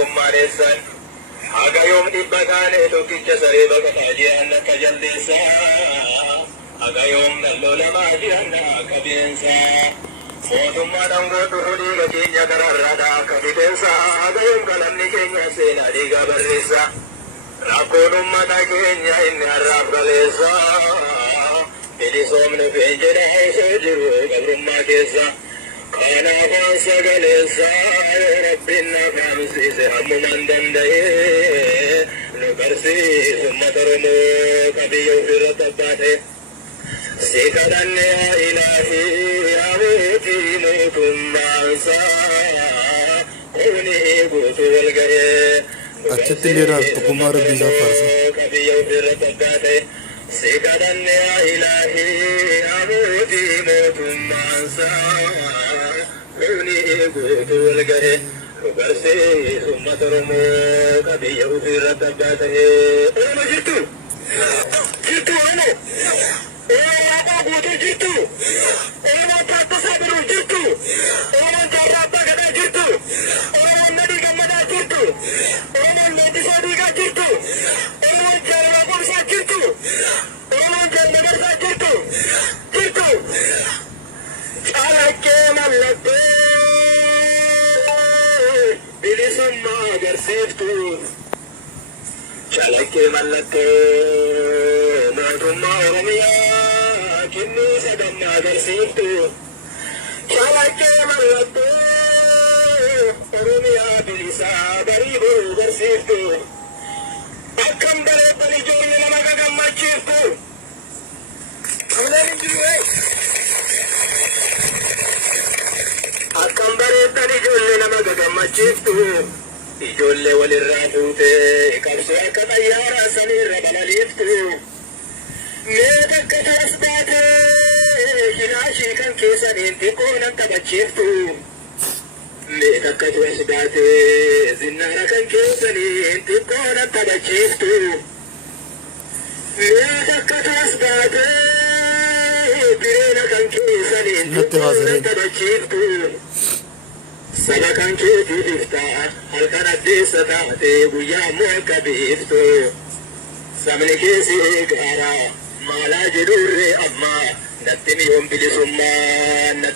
bilisummaadheessan haga yoom dhibba taane tokkicha saree baqataa jiran akka jaldeessaa haga yoom dalloo lamaa jiran akka bineensaa mootummaadhaan godhu dhiiga keenya gararraadha akka biteensaa haga yoom qalamni keenya seenaa dhiigaa barreessa rakkoon ummata keenya inni har'aaf galeessaa bilisoomni feenjedha haasoo jiru gabrummaa keessa kanaafaan sagaleessaa rabbiin naaf hamsiise hammumaan danda'ee nu barsiise uummata Oromoo qabiyyee ofirratti abbaate si kadhanne yaa Ilaahii yaa mootii mootummaansaa kuni guutuu wal ga'ee achitti leeraa tokkummaa rabbii isaa faarsa. qabiyyee ofirratti abbaate si kadhanne yaa Ilaahii yaa mootii mootummaansaa kuni guutuu wal ga'ee nu barsiise uummata Oromoo qabiyyee ofirratti abbaate. Oromoo jirtu Oromoo Oromoo guutuu jirtu Oromoo taattosaa biroo jirtu Oromoo jaarraa abbaa gadaa jirtu Oromoo nadii gammadaa jirtu Oromoo leellisaa dhiigaa jirtu Oromoo jaalala gorsaa jirtu Oromoo jaalala gorsaa jirtu calaqqee mallattee bilisummaa agarsiiftu calaqqee mallattee mootummaa Oromiyaa kinniisa damma agarsiiftu calaqqee mallattee Oromiyaa bilisaa barii boruu barsiiftu akkam bareeddan ijoollee nama gagammachiiftu akkam bareeddan ijoollee nama gagammachiiftu ijoollee walirraa fuutee qabsoo akka xayyaaraa samiirra balaliiftu mee takka taas baatee hinaashii kan keessaniin xiqqoo nan taphachiiftu mee takka taas baatee zinnaara kan keessaniin xiqqoo nan taphachiiftu mee takka taas baatee bireena kan keessaniin xiqqoo nan taphachiiftu saba kan keetii iftaa halkan addeessa taatee guyyaa ammoo akka biiftu sabni keessi gaara maalaa jedhurree amma natti miyoon bilisummaa